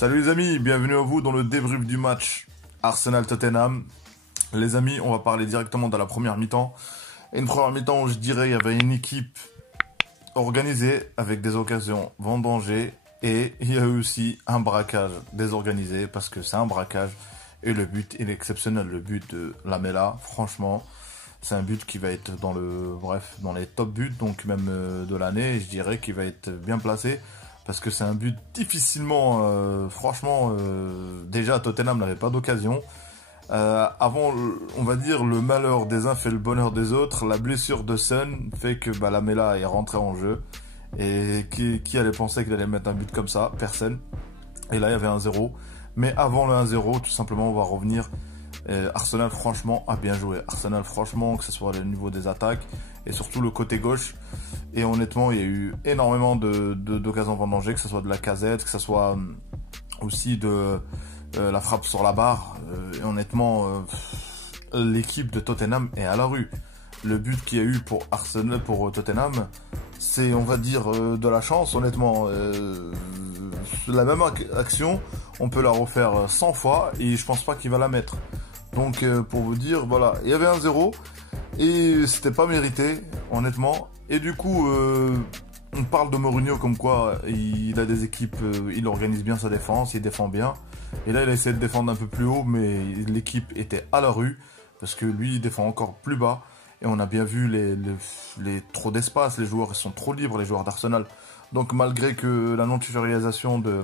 Salut les amis, bienvenue à vous dans le débrief du match Arsenal-Tottenham. Les amis, on va parler directement de la première mi-temps. Une première mi-temps où je dirais il y avait une équipe organisée avec des occasions vendangées et il y a eu aussi un braquage désorganisé parce que c'est un braquage et le but est exceptionnel. Le but de Lamela, franchement, c'est un but qui va être dans dans les top buts, donc même de l'année, je dirais qu'il va être bien placé. Parce que c'est un but difficilement, franchement, déjà Tottenham n'avait pas d'occasion. Avant, on va dire, le malheur des uns fait le bonheur des autres. La blessure de Son fait que Lamela est rentré en jeu. Et qui allait penser qu'il allait mettre un but comme ça? Personne. Et là, il y avait un 0. Mais avant le 1-0, tout simplement, on va revenir. Arsenal, franchement, a bien joué. Arsenal, franchement, que ce soit au niveau des attaques et surtout le côté gauche. Et honnêtement, il y a eu énormément d'occasions vendangées, que ce soit de Lacazette, que ce soit aussi de la frappe sur la barre. Et honnêtement, l'équipe de Tottenham est à la rue. Le but qu'il y a eu pour Arsenal, pour Tottenham, c'est, on va dire, de la chance, honnêtement. La même action, on peut la refaire 100 fois et je pense pas qu'il va la mettre. Donc, pour vous dire, voilà, il y avait un 0 et c'était pas mérité, honnêtement. Et du coup, on parle de Mourinho comme quoi il a des équipes, il organise bien sa défense, il défend bien. Et là, il a essayé de défendre un peu plus haut, mais l'équipe était à la rue parce que lui, il défend encore plus bas. Et on a bien vu les trop d'espace, les joueurs ils sont trop libres, les joueurs d'Arsenal. Donc malgré que la non-titularisation de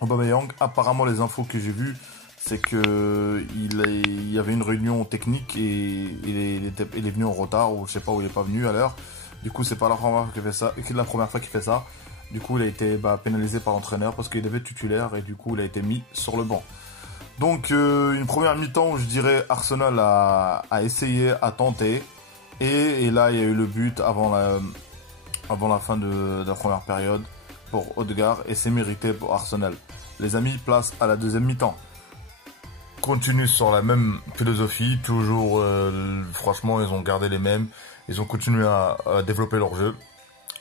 Aubameyang, apparemment les infos que j'ai vues, c'est que il y avait une réunion technique et il est venu en retard, ou je sais pas, où il est pas venu à l'heure. Du coup, c'est pas la première fois qu'il fait ça, la première fois qu'il fait ça. Du coup, il a été pénalisé par l'entraîneur parce qu'il devait être titulaire et du coup, il a été mis sur le banc. Donc, une première mi-temps où je dirais Arsenal a essayé, a tenté. Et là, il y a eu le but avant la fin de la première période pour Odegaard et c'est mérité pour Arsenal. Les amis, place à la deuxième mi-temps. Continue sur la même philosophie, toujours, franchement, ils ont gardé les mêmes. Ils ont continué à développer leur jeu,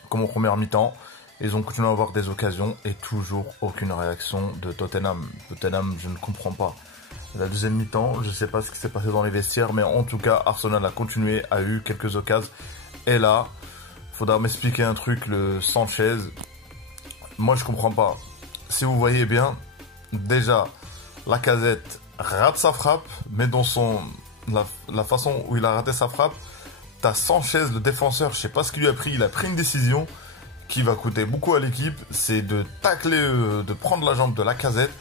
comme en première mi-temps. Ils ont continué à avoir des occasions et toujours aucune réaction de Tottenham. Tottenham, je ne comprends pas. La deuxième mi-temps, je ne sais pas ce qui s'est passé dans les vestiaires, mais en tout cas, Arsenal a continué, a eu quelques occasions. Et là, il faudra m'expliquer un truc, le Sanchez. Moi, je comprends pas. Si vous voyez bien, déjà, Lacazette rate sa frappe, mais dans la façon où il a raté sa frappe, t'as Sanchez, le défenseur, je sais pas ce qu'il lui a pris, il a pris une décision qui va coûter beaucoup à l'équipe, c'est de tacler, de prendre la jambe de Lacazette.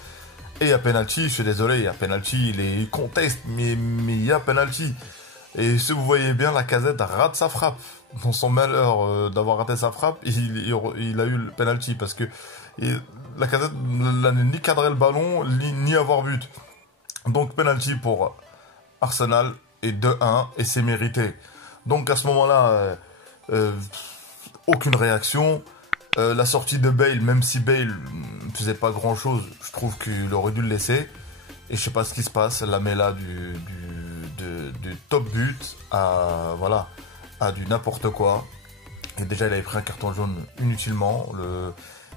Et il y a penalty, je suis désolé, il y a penalty, il conteste, mais il y a penalty. Et si vous voyez bien, Lacazette rate sa frappe. Dans son malheur d'avoir raté sa frappe, il a eu le penalty parce que Lacazette n'a ni cadré le ballon, ni avoir but. Donc penalty pour Arsenal et 2-1 et c'est mérité. Donc à ce moment-là, aucune réaction. La sortie de Bale, même si Bale ne faisait pas grand chose, je trouve qu'il aurait dû le laisser. Et je sais pas ce qui se passe, Lamela du top but à du n'importe quoi. Et déjà il avait pris un carton jaune inutilement.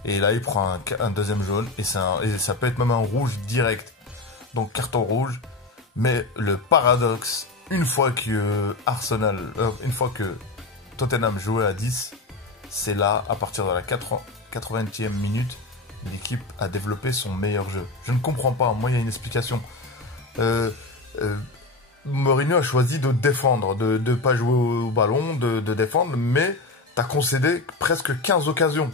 Et là il prend un deuxième jaune et ça peut être même un rouge direct. Donc carton rouge. Mais le paradoxe, une fois que Tottenham jouait à 10, c'est là, à partir de la 80e minute, l'équipe a développé son meilleur jeu. Je ne comprends pas, moi il y a une explication. Mourinho a choisi de défendre, de ne pas jouer au ballon, de défendre, mais tu as concédé presque 15 occasions.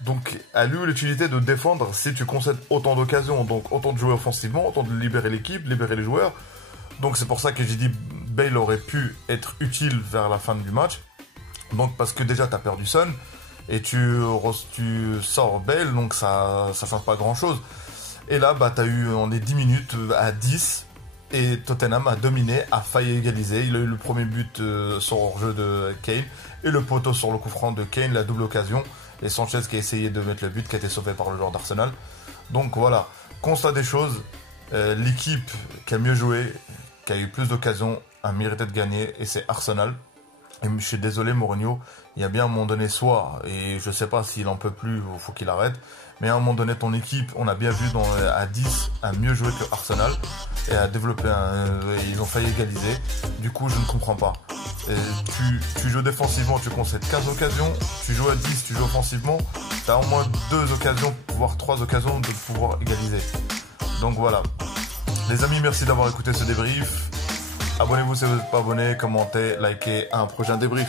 Donc, elle a eu l'utilité de défendre si tu concèdes autant d'occasions. Donc, autant de jouer offensivement, autant de libérer l'équipe, libérer les joueurs. Donc, c'est pour ça que j'ai dit Bale aurait pu être utile vers la fin du match. Donc, parce que déjà, tu as perdu Son. Et tu sors Bale, donc ça change pas grand-chose. Et là, tu as eu, on est 10 minutes à 10. Et Tottenham a dominé, a failli égaliser. Il a eu le premier but sur hors-jeu de Kane. Et le poteau sur le coup franc de Kane, la double occasion. Et Sanchez qui a essayé de mettre le but, qui a été sauvé par le joueur d'Arsenal. Donc voilà, constat des choses. L'équipe qui a mieux joué, qui a eu plus d'occasions, a mérité de gagner. Et c'est Arsenal. Et je suis désolé, Mourinho, il y a bien un moment donné soir, et je sais pas s'il en peut plus, il faut qu'il arrête. Mais à un moment donné, ton équipe, on a bien vu à 10 à mieux jouer que Arsenal et à développer ils ont failli égaliser. Du coup, je ne comprends pas. Et tu joues défensivement, tu concèdes 15 occasions. Tu joues à 10, tu joues offensivement. Tu as au moins 2 occasions, voire 3 occasions de pouvoir égaliser. Donc voilà. Les amis, merci d'avoir écouté ce débrief. Abonnez-vous si vous n'êtes pas abonné, commentez, likez. À un prochain débrief.